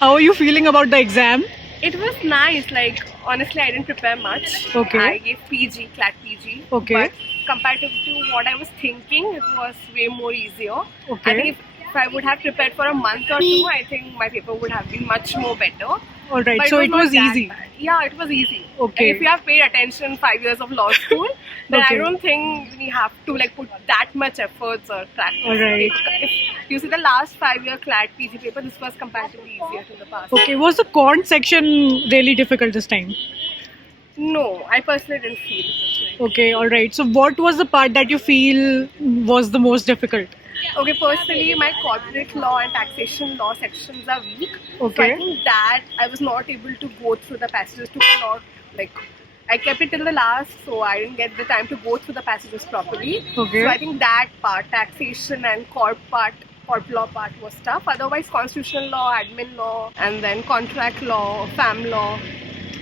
How are you feeling about the exam? It was nice. Like honestly, I didn't prepare much. Okay. I gave PG, CLAT PG. Okay. But comparative to what I was thinking, it was way more easier. Okay. I think if I would have prepared for a month or two, I think my paper would have been much more better. All right. But So it not was that easy. bad. Yeah, it was easy. Okay. And if you have paid attention 5 years of law school, then Okay. I don't think we have to like put that much efforts or practice. All right. If you see the last 5 year CLAT PG paper, this was comparatively easier to the past. Okay. Was the quant section really difficult this time? No, I personally didn't feel it. Okay. All right. So what was the part that you feel was the most difficult? Okay, personally, my corporate law and taxation law sections are weak. Okay. So I think that I was not able to go through the passages to not like. I kept it till the last, so I didn't get the time to go through the passages properly. Okay. So I think that part, taxation and corp law part was tough. Otherwise, constitutional law, admin law, and then contract law, fam law,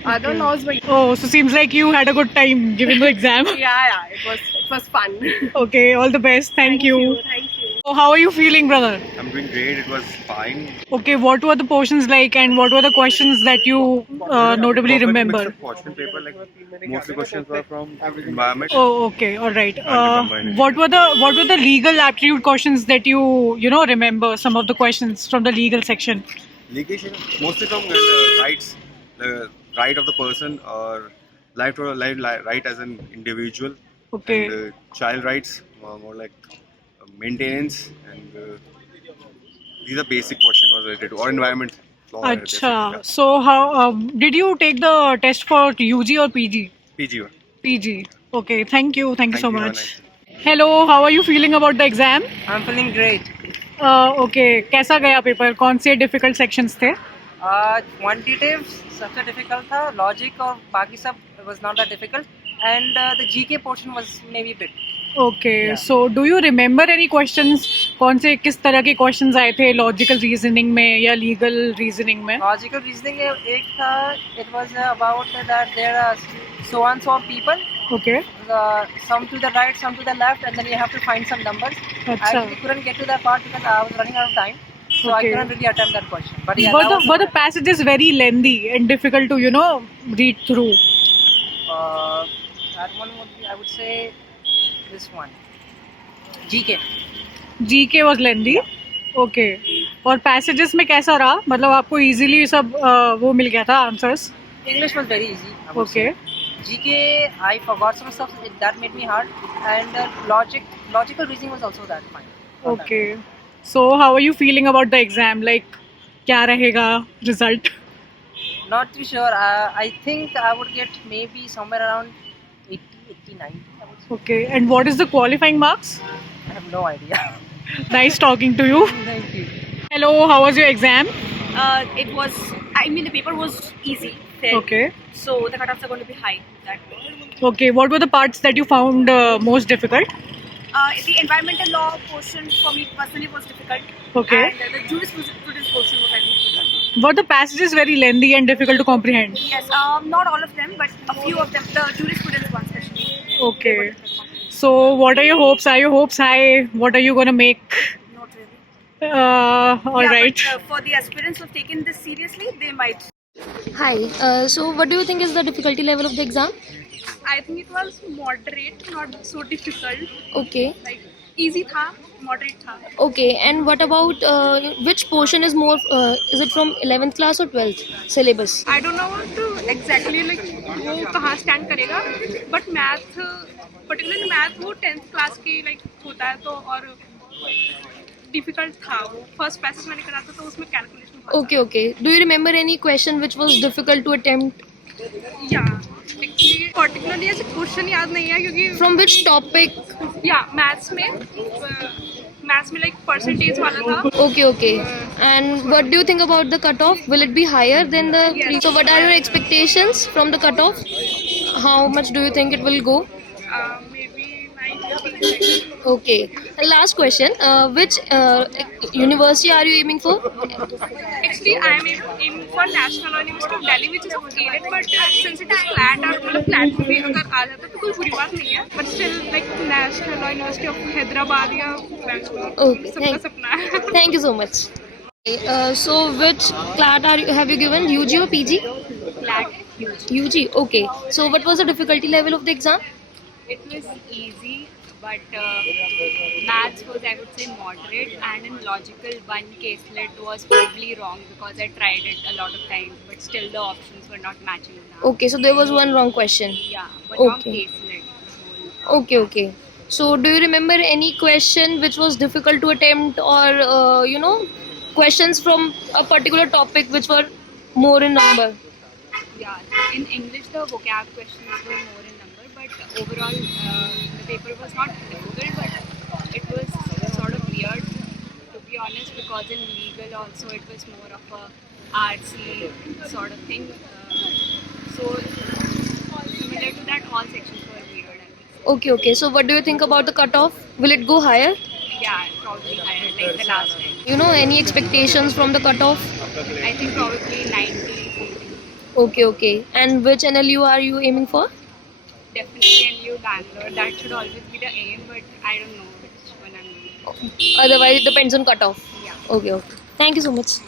other Okay. laws were. Oh, so seems like you had a good time giving the exam. Yeah, it was fun. Okay. All the best. Thank you. Thank you. So how are you feeling, brother? I'm doing great. It was fine. Okay. What were the portions like, and what were the questions that you notably Perfect remember? mix of question paper. Like mostly questions were from environment. Oh, okay, all right. combine it. What were the legal aptitude questions that you remember? Some of the questions from the legal section. Legation mostly from rights, the right of the person or right as an individual. Okay. And child rights, more like maintenance, and these are basic questions was related to or environment law. Acha. So how did you take the test for UG or PG? PG one. PG. Okay. Thank you. Thank you so Have a much. nice day. Hello. How are you feeling about the exam? I'm feeling great. Okay. कैसा गया paper? कौन से difficult sections थे? Quantitative सबसे difficult था, logic और बाकी सब was not that difficult and the GK portion was may be bit. Okay. Yeah. So do you remember any questions? कौन से किस तरह के questions आए थे? Logical reasoning में या legal reasoning में? लॉजिकल रीजनिंग एक था, it was about that there are so and so people, Okay. some to the right, some to the left, and then you have to find some numbers. I Acha. really couldn't get to that part because I was running out of time, so I Okay. couldn't really attempt that question. But yeah, Were the passages very lengthy and difficult to read through? that one would be, I would say, this one, GK. GK was lengthy. Okay. और passages में कैसा रहा? मतलब आपको easily सब वो मिल गया था answers? English was very easy, I would Okay. say. GK, I forgot some stuff, that made me hard, and logical reasoning was also that fine. Okay. So how are you feeling about the exam? Like क्या रहेगा result? Not too sure. I think I would get maybe somewhere around 80, 90. I would say. Okay. And what is the qualifying marks? I have no idea. Nice talking to you. Thank you. Hello. How was your exam? It was. I mean, the paper was easy. Fair. Okay. So the cutoffs are going to be high that way. Okay. What were the parts that you found most difficult? The environmental law portion for me personally was difficult. Okay. And the jurisprudence portion was I think difficult. Were the passages very lengthy and difficult to comprehend? Yes. Not all of them, but a few of them. The jurisprudence one especially. Okay. So, what are your hopes? Are your hopes high? What are you gonna make? Not really. All right. But, for the aspirants who have taken this seriously, they might. Hi. So, what do you think is the difficulty level of the exam? I think it was moderate, not so difficult. Okay. Like easy tha, moderate tha. Okay. And what about which portion is more? Is it from 11th class or 12th syllabus? I don't know what to exactly like वो कहाँ stand करेगा, but math, particularly math वो 10th class की like होता है तो और difficult था वो first passage मैंने करा था तो उसमें calculation हुआ था. Okay. Okay. Do you remember any question which was difficult to attempt? Yeah, actually particularly ऐसे question याद नहीं है क्योंकि From which topic? yeah maths में like percentage वाला था. Okay. Okay. And what do you think about the cutoff? Will it be higher than the? Yes. So, what are your expectations from the cutoff? How much do you think it will go? Maybe 90. Okay. And last question. Which university are you aiming for? Actually, I am aiming for National Law University of Delhi, which is affiliated, but since it is flat और मतलब flat में भी अगर आ जाता तो कोई बुरी बात नहीं है. But still, like National Law University of Hyderabad या Bangalore, Okay. सबका सपना है. Thank you so much. So which CLAT have you given? UG or PG? Flat huge. UG. Okay. So what was the difficulty level of the exam? It was easy, but maths was, I would say, moderate, and in logical, one caselet was probably wrong because I tried it a lot of times, but still the options were not matching enough. Okay. So there was one wrong question. Yeah, but wrong Okay. caselet. the whole- Okay. Okay. So do you remember any question which was difficult to attempt, or questions from a particular topic which were more in number? Yeah, in English the vocab questions were more in number, but overall the paper was not difficult, but it was sort of weird, to be honest, because in legal also it was more of a artsy sort of thing. So similar to that, all sections were weird. I would say. Okay. Okay. So what do you think about the cutoff? Will it go higher? Yeah, probably higher like the last time. Any expectations from the cutoff? I think probably 90 something. Okay. Okay. And which NLU are you aiming for? Definitely NU Bangalore. That should always be the aim, but I don't know which one I'm doing. Otherwise, it depends on cutoff. Yeah. Okay. Okay. Thank you so much.